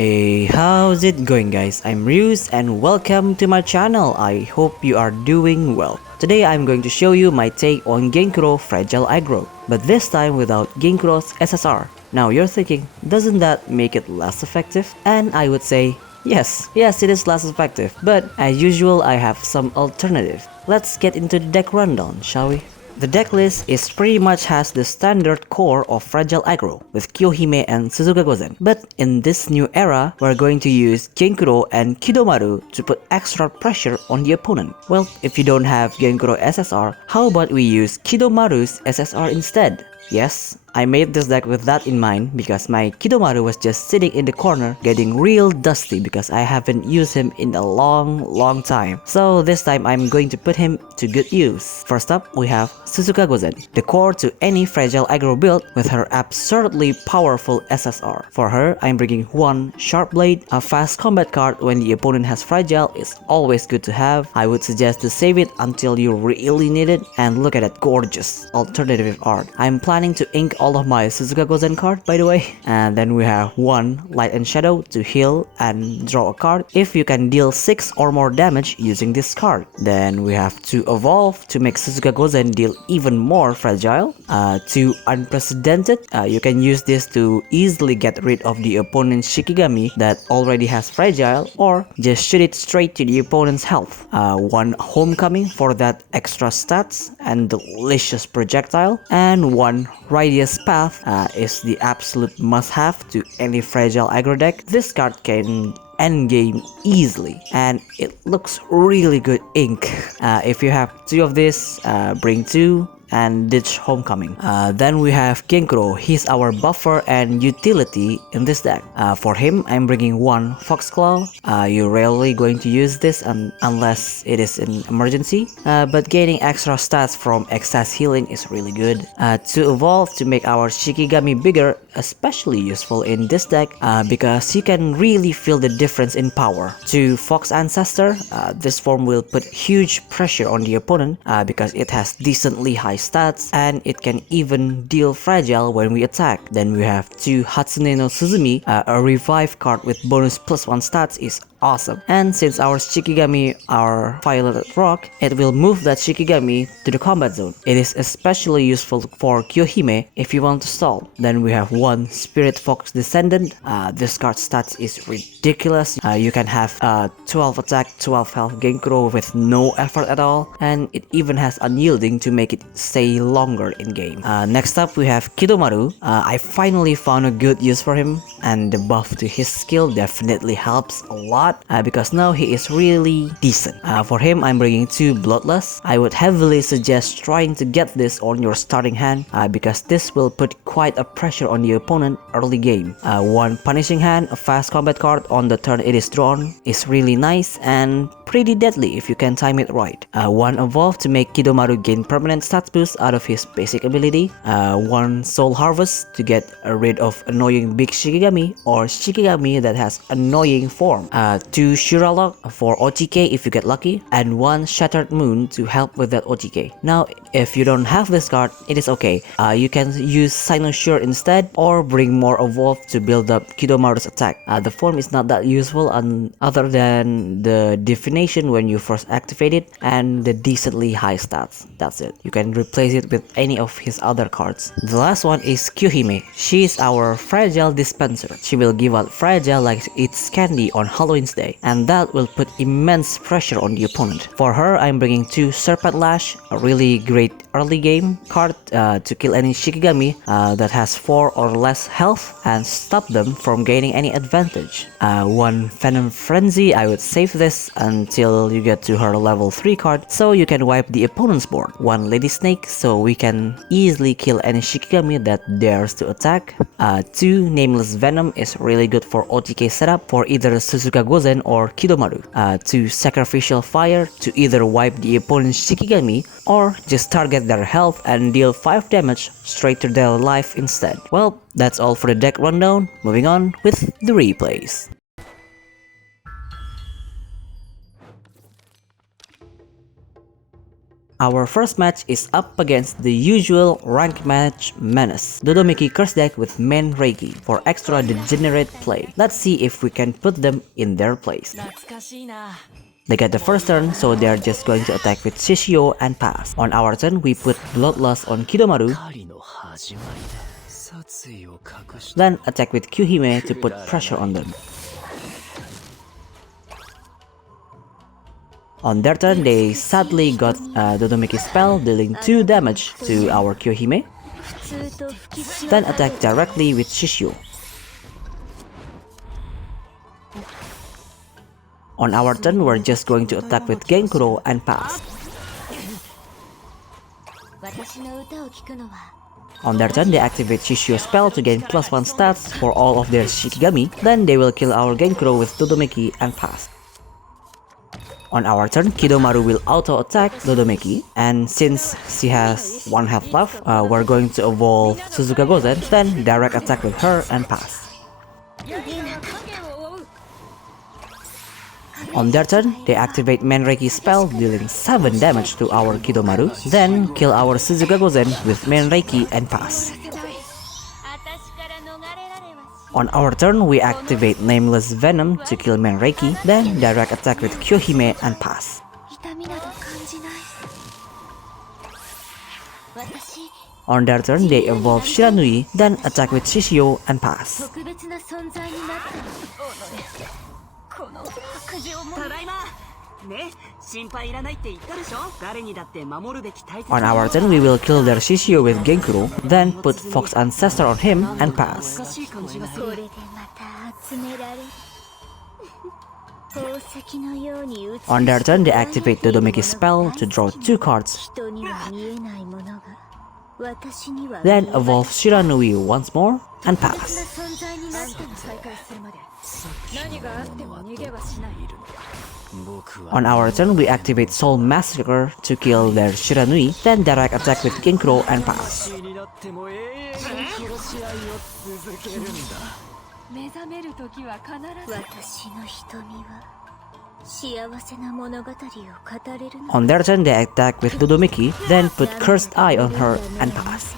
Hey, how's it going guys? I'm Ryus and welcome to my channel. I hope you are doing well. Today I'm going to show you my take on Genkuro Fragile Aggro, but this time without Genkuro's SSR. Now you're thinking, doesn't that make it less effective? And I would say, yes, it is less effective, but as usual I have some alternative. Let's get into the deck rundown, shall we? The deck list is pretty much has the standard core of Fragile Aggro with Kyohime and Suzuka Gozen. But in this new era, we're going to use Genkuro and Kidoumaru to put extra pressure on the opponent. Well, if you don't have Genkuro SSR, how about we use Kidoumaru's SSR instead? Yes, I made this deck with that in mind because my Kidoumaru was just sitting in the corner getting real dusty because I haven't used him in a long time. So this time I'm going to put him to good use. First up, we have Suzuka Gozen, the core to any Fragile Aggro build with her absurdly powerful SSR. For her, I'm bringing one Sharp Blade, a fast combat card when the opponent has Fragile is always good to have. I would suggest to save it until you really need it, and look at that gorgeous alternative art. I'm planning to ink all of my Suzuka Gozen card, by the way. And then we have one Light and Shadow to heal and draw a card if you can deal 6 or more damage using this card. Then we have to Evolve to make Suzuka Gozen deal even more fragile. To Unprecedented, you can use this to easily get rid of the opponent's Shikigami that already has Fragile, or just shoot it straight to the opponent's health. One Homecoming for that extra stats and delicious projectile, and one Radius Path is the absolute must-have to any Fragile Aggro deck. This card can endgame easily and it looks really good ink. If you have 2 of this, bring 2 and ditch Homecoming. Then we have Genkuro. He's our buffer and utility in this deck. For him, I'm bringing one Foxclaw. You're rarely going to use this unless it is an emergency, but gaining extra stats from excess healing is really good. To evolve to make our Shikigami bigger, especially useful in this deck because you can really feel the difference in power. To Fox Ancestor, this form will put huge pressure on the opponent because it has decently high stats and it can even deal fragile when we attack. Then we have 2 Hatsune no Suzumi. A revive card with bonus +1 stats is awesome, and since our Shikigami are Violet Rock, it will move that Shikigami to the combat zone. It is especially useful for Kyohime if you want to stall. Then we have one Spirit Fox Descendant. This card's stats is ridiculous. You can have 12 attack, 12 health Genkuro with no effort at all, and it even has unyielding to make it stay longer in game. Next up we have Kidoumaru. I finally found a good use for him, and the buff to his skill definitely helps a lot. Because now he is really decent. For him, I'm bringing 2 Bloodlust. I would heavily suggest trying to get this on your starting hand because this will put quite a pressure on the opponent early game. One Punishing Hand, a fast combat card on the turn it is drawn, is really nice and pretty deadly if you can time it right. One Evolve to make Kidoumaru gain permanent stats boost out of his basic ability. One Soul Harvest to get rid of annoying big Shikigami or Shikigami that has annoying form. 2 Shuralock for OTK if you get lucky, and 1 Shattered Moon to help with that OTK. Now, if you don't have this card, it is okay. You can use Cynosure instead, or bring more Evolve to build up Kidoumaru's attack. The form is not that useful other than the definition when you first activate it and the decently high stats. That's it. You can replace it with any of his other cards. The last one is Kyohime. She is our Fragile Dispenser. She will give out Fragile like it's candy on Halloween's Day, and that will put immense pressure on the opponent. For her, I'm bringing 2 Serpent Lash, a really great early game card to kill any Shikigami that has 4 or less health and stop them from gaining any advantage. One Venom Frenzy, I would save this until you get to her level 3 card so you can wipe the opponent's board. One Lady Snake so we can easily kill any Shikigami that dares to attack. 2 Nameless Venom is really good for OTK setup for either Suzuka Gozen or Kidoumaru. 2 Sacrificial Fire to either wipe the opponent's Shikigami or just target their health and deal 5 damage straight to their life instead. Well, that's all for the deck rundown. Moving on with the replays. Our first match is up against the usual rank match menace, Dodomeki Curse deck with Menreiki for extra degenerate play. Let's see if we can put them in their place. They get the first turn, so they're just going to attack with Shishio and pass. On our turn, we put Bloodlust on Kidoumaru, then attack with Kyuhime to put pressure on them. On their turn, they sadly got Dodomeki spell, dealing 2 damage to our Kyuhime, then attack directly with Shishio. On our turn, we're just going to attack with Genkuro and pass. On their turn, they activate Shishio's spell to gain +1 stats for all of their Shikigami, then they will kill our Genkuro with Dodomeki and pass. On our turn, Kidoumaru will auto-attack Dodomeki, and since she has 1 health left, we're going to evolve Suzuka Gozen, then direct attack with her and pass. On their turn, they activate Menreiki spell, dealing 7 damage to our Kidoumaru, then kill our Suzuka Gozen with Menreiki and pass. On our turn, we activate Nameless Venom to kill Menreiki, then direct attack with Kyuhime and pass. On their turn, they evolve Shiranui, then attack with Shishio and pass. On our turn, we will kill their Shishio with Genkuro, then put Fox Ancestor on him and pass. On their turn, they activate Dodomeki spell to draw 2 cards, then evolve Shiranui once more and pass. On our turn, we activate Soul Massacre to kill their Shiranui, then direct attack with Genkuro and pass. On their turn, they attack with Dodomeki, then put Cursed Eye on her and pass.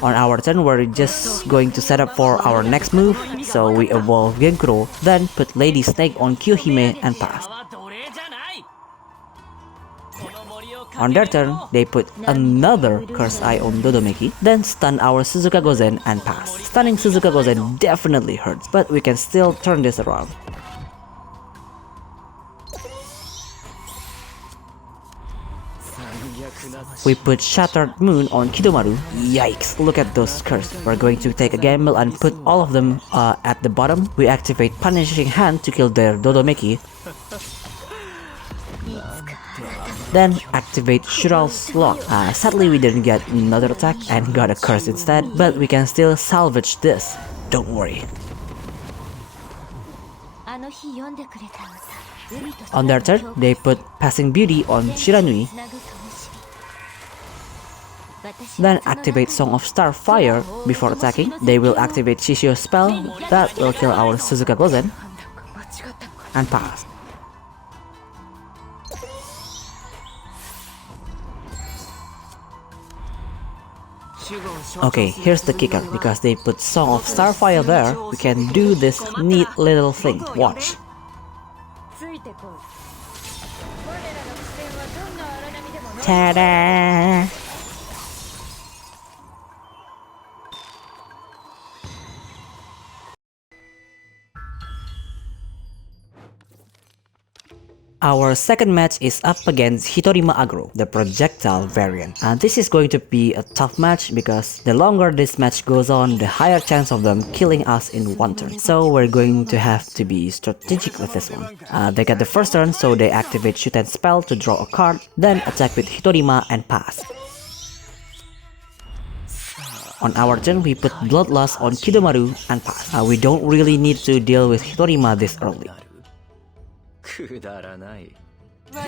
On our turn, we're just going to set up for our next move, so we evolve Genkuro, then put Lady Snake on Kyuhime and pass. On their turn, they put another Curse Eye on Dodomeki, then stun our Suzuka Gozen and pass. Stunning Suzuka Gozen definitely hurts, but we can still turn this around. We put Shattered Moon on Kidoumaru. Yikes, look at those curses. We're going to take a gamble and put all of them at the bottom. We activate Punishing Hand to kill their Dodomeki. Then activate Shiral's Lock. Sadly, we didn't get another attack and got a curse instead, but we can still salvage this. Don't worry. On their turn, they put Passing Beauty on Shiranui, then activate Song of Starfire before attacking. They will activate Shishio's spell that will kill our Suzuka Gozen and pass. Okay, here's the kicker. Because they put Song of Starfire there, we can do this neat little thing. Watch. Ta-da! Our second match is up against Hitorima Aggro, the projectile variant. And this is going to be a tough match because the longer this match goes on, the higher chance of them killing us in one turn. So we're going to have to be strategic with this one. They get the first turn, so they activate Shuten spell to draw a card, then attack with Hitorima and pass. On our turn, we put Bloodlust on Kidoumaru and pass. We don't really need to deal with Hitorima this early.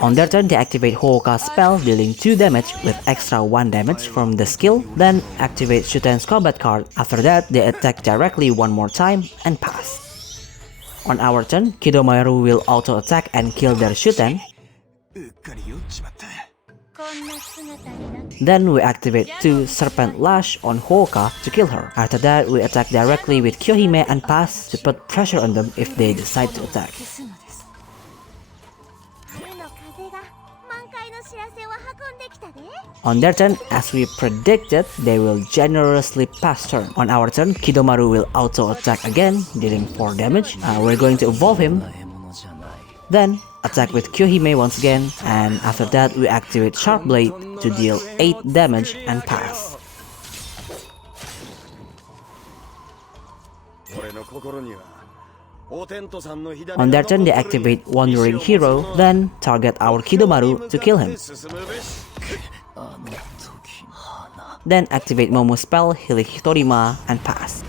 On their turn, they activate Hooka's spell, dealing 2 damage with extra 1 damage from the skill, then activate Shuten's combat card. After that, they attack directly one more time and pass. On our turn, Kidoumaru will auto-attack and kill their Shuten. Then we activate 2 Serpent Lash on Houka to kill her. After that, we attack directly with Kyohime and pass to put pressure on them if they decide to attack. On their turn, as we predicted, they will generously pass turn. On our turn, Kidoumaru will auto-attack again, dealing 4 damage. We're going to evolve him. Then, attack with Kyohime once again, and after that we activate Sharp Blade to deal 8 damage and pass. On their turn, they activate Wandering Hero, then target our Kidoumaru to kill him. Then activate Momo spell, healing Hitorima, and pass.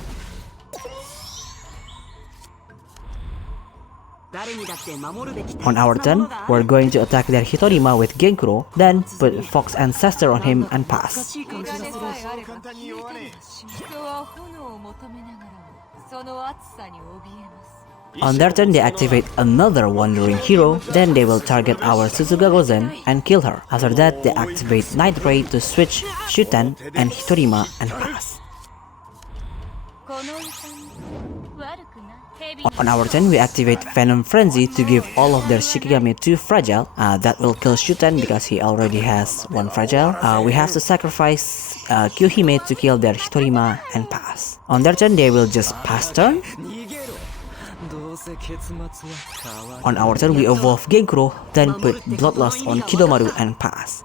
On our turn, we're going to attack their Hitorima with Genkuro, then put Fox Ancestor on him and pass. On their turn, they activate another Wandering Hero, then they will target our Suzuka Gozen and kill her. After that, they activate Night Ray to switch Shuten and Hitorima and pass. On our turn, we activate Venom Frenzy to give all of their Shikigami to Fragile. That will kill Shuten because he already has 1 Fragile. We have to sacrifice Kyohime to kill their Hitorima and pass. On their turn, they will just pass turn. On our turn, we evolve Genkuro, then put Bloodlust on Kidoumaru and pass.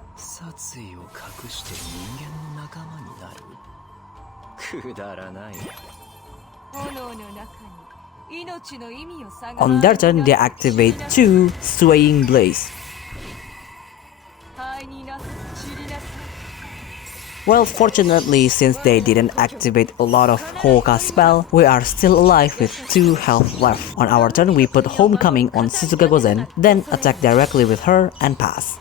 On their turn, they activate 2 Swaying Blaze. Well, fortunately, since they didn't activate a lot of Houka spell, we are still alive with 2 health left. On our turn, we put Homecoming on Suzuka Gozen, then attack directly with her and pass.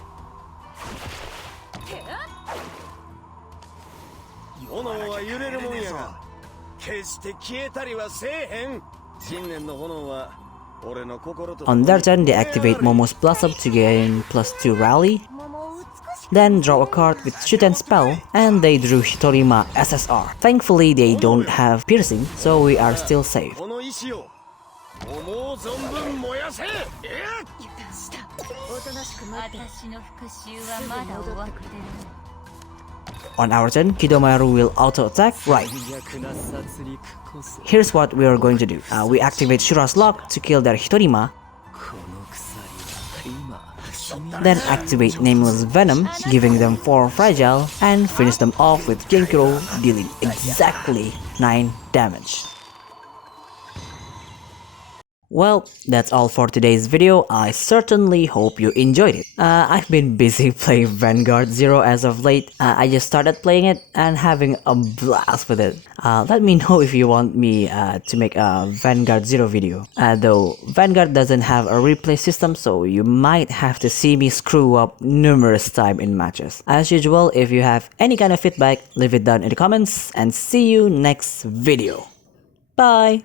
On their turn, they activate Momo's Blossom to gain +2 rally. Then draw a card with Shuten spell, and they drew Hitorima SSR. Thankfully, they don't have piercing, so we are still safe. On our turn, Kidoumaru will auto-attack. Right. Here's what we are going to do. We activate Shura's Lock to kill their Hitorima. Then activate Nameless Venom, giving them 4 Fragile, and finish them off with Genkuro, dealing exactly 9 damage. Well, that's all for today's video. I certainly hope you enjoyed it. I've been busy playing Vanguard Zero as of late. I just started playing it and having a blast with it. Let me know if you want me to make a Vanguard Zero video. Though Vanguard doesn't have a replay system, so you might have to see me screw up numerous times in matches. As usual, if you have any kind of feedback, leave it down in the comments and see you next video. Bye!